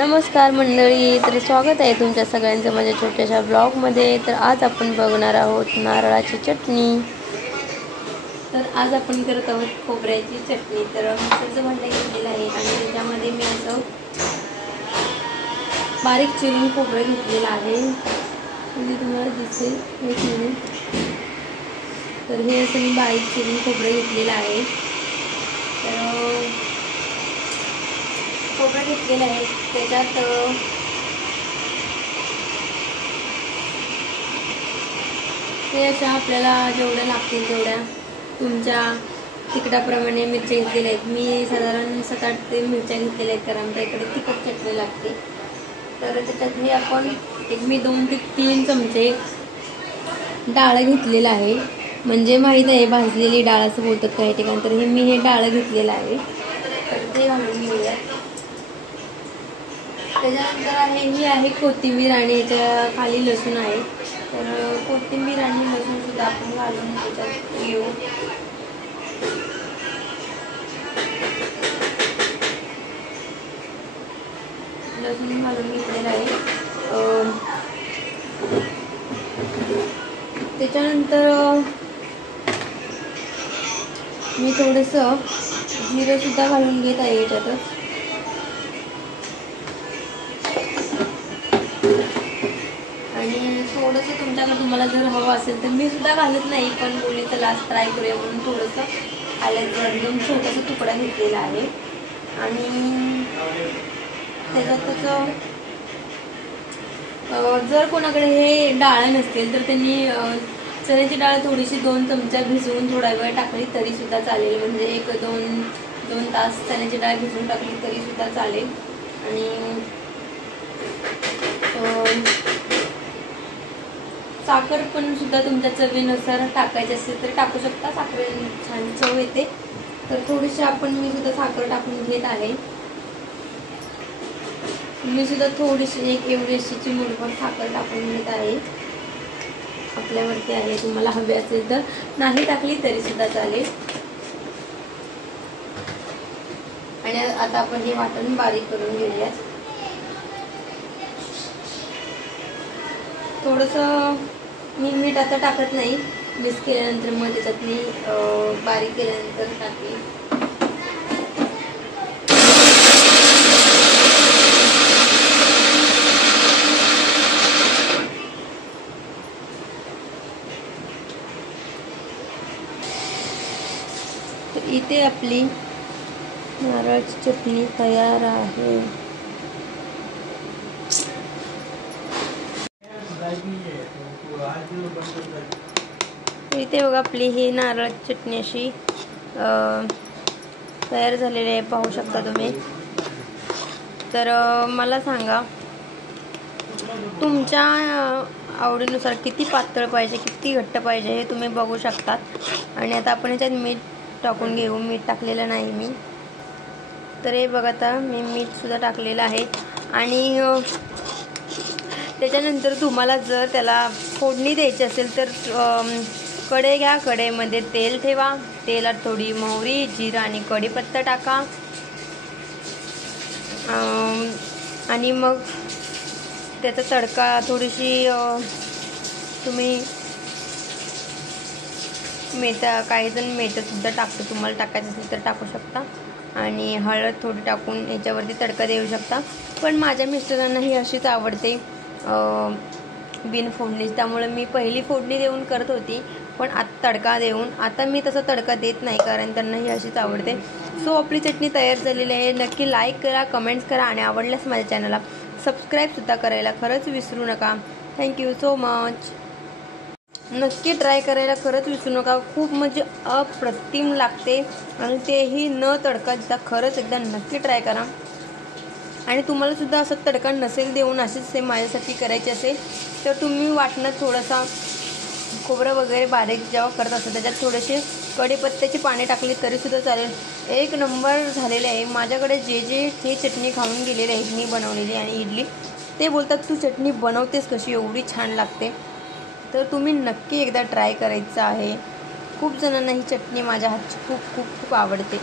नमस्कार मंडळी, तर स्वागत आहे तुमच्या सगळ्यांचं माझ्या छोट्याशा ब्लॉगमध्ये। तर आज आपण बघणार आहोत नारळाची चटणी। तर आज आपण करत आहोत खोबऱ्याची चटणी। तर मिक्सरचं भांडं घेतलेलं आहे आणि त्याच्यामध्ये मी असं बारीक चिरून खोबरं घेतलेलं आहे। म्हणजे तुम्हाला दिसेल एक मिनिट। तर हे असं मी बारीक चिरून खोबरं घेतलेलं आहे। तर खोबरं घेतलेलं आहे, त्याच्यात ते अशा आपल्याला जेवढ्या लागतील तेवढ्या तुमच्या तिखटाप्रमाणे मिरच्या घेतलेल्या आहेत। मी साधारण 7-8 ते मिरच्या घेतलेल्या आहेत, कारण आमच्या इकडे तिखट चटणी लागते। तर त्याच्यात हे आपण मी 2 ते 3 चमचे डाळ घेतलेलं आहे। म्हणजे माहीत आहे भाजलेली डाळ असं बोलतात काही ठिकाणी, तर मी हे डाळ घेतलेलं आहे। तर ते घालून घेऊया। त्याच्यानंतर ही आहे कोथिंबीर आणि याच्या खाली लसूण आहे। तर कोथिंबीर आणि लसूण सुद्धा आपण घालून त्याच्यात घेऊ। लसूण घालून घेतलेलं आहे। त्याच्यानंतर मी थोडंसं जिरं सुद्धा घालून घेत आहे याच्यातच। आणि थोडंसं तुमच्याकडे तुम्हाला जर हवं असेल तर मी सुद्धा घालत नाही, पण बोलीचं लास्ट ट्राय करूया म्हणून थोडंसं आल्याचा एकदम छोटासा तुकडा घेतलेला आहे। आणि त्याच्यातच जर कोणाकडे हे डाळ नसतील तर त्यांनी चण्याची डाळ थोडीशी 2 चमचे भिजवून थोडा वेळ टाकली तरी सुद्धा चालेल। म्हणजे 1-2 तास चण्याची डाळ भिजवून टाकली तरी सुद्धा चालेल। आणि साखर पण सुद्धा तुमच्या चवीनुसार टाकायची असेल तर टाकू शकता। साखरेने छान चव येते। तर थोडीशी मी सुद्धा साखर टाकून घेत आहे। मी सुद्धा थोडीशी एवढीशी चिमूटभर साखर टाकून घेत आहे। आपल्यावरती आहे, तुम्हाला हवे असेल तर नाही टाकली तरी सुद्धा चालेल। आणि आता आपण हे वाटण बारीक करून घेऊया। थोडंसं मी मीठ आता टाकत नाही, मिक्स केल्यानंतर मग त्याच्यात मी बारीक केल्यानंतर टाकते। तर इथे आपली नारळाची चटणी तयार आहे। इथे बघा आपली ही नारळाची चटणी अशी तयार झालेली आहे, पाहू शकता तुम्ही। तर मला सांगा तुमच्या आवडीनुसार किती पातळ पाहिजे किती घट्ट पाहिजे हे तुम्ही बघू शकतात। आणि आता आपण याच्यात मीठ टाकून घेऊ। मीठ टाकलेलं नाही मी। तर हे बघा आता मी मीठ सुद्धा टाकलेलं आहे। आणि त्याच्यानंतर तुम्हाला जर त्याला फोडणी द्यायची असेल तर कढई घ्या, कढईमध्ये तेल ठेवा, तेलात थोडी मोहरी, जिरा आणि कढीपत्ता टाका। आणि मग त्याचा तडका थोडीशी तुम्ही मेथी, काही जण मेथी सुद्धा टाकतो, तुम्हाला टाकायचं असेल तर टाकू शकता। आणि हळद थोडी टाकून याच्यावरती तडका देऊ शकता। पण माझ्या मिस्टरांना ही अशीच आवडते बिन फोडणी, त्यामुळे मी पहिली फोडणी देऊन करत होती, पण आता तडका देऊन। आता मी तसा तडका देत नाही, कारण त्यांना ही अशीच आवडते। सो आपली चटणी तयार झालेली आहे। नक्की लाईक करा, कमेंट्स करा आणि आवडल्यास माझ्या चॅनलला सबस्क्राईब सुद्धा करायला खरंच विसरू नका। Thank you so much. नक्की ट्राय करायला खरंच विसरू नका। खूप म्हणजे अप्रतिम लागते आणि तेही न तडका देता। खरंच एकदा नक्की ट्राय करा। आणि तुम्हाला सुद्धा असं तडका नसेल देऊन असेच सेम माझ्यासाठी करायचे असेल तर तुम्ही वाटणात थोडासा खोबरं वगैरे बारीक जेव्हा करत असतं त्याच्यात थोडेसे कढीपत्त्याची पाने टाकली तरी सुद्धा चालेल। एक नंबर झालेले आहे। माझ्याकडे जे हे चटणी खाऊन गेलेले आहेत मी बनवलेली आणि इडली, ते बोलतात तू चटणी बनवतेस कशी, एवढी छान लागते। तर तुम्ही नक्की एकदा ट्राय करायचं आहे। खूप जणांना ही चटणी माझ्या हातची खूप खूप खूप आवडते।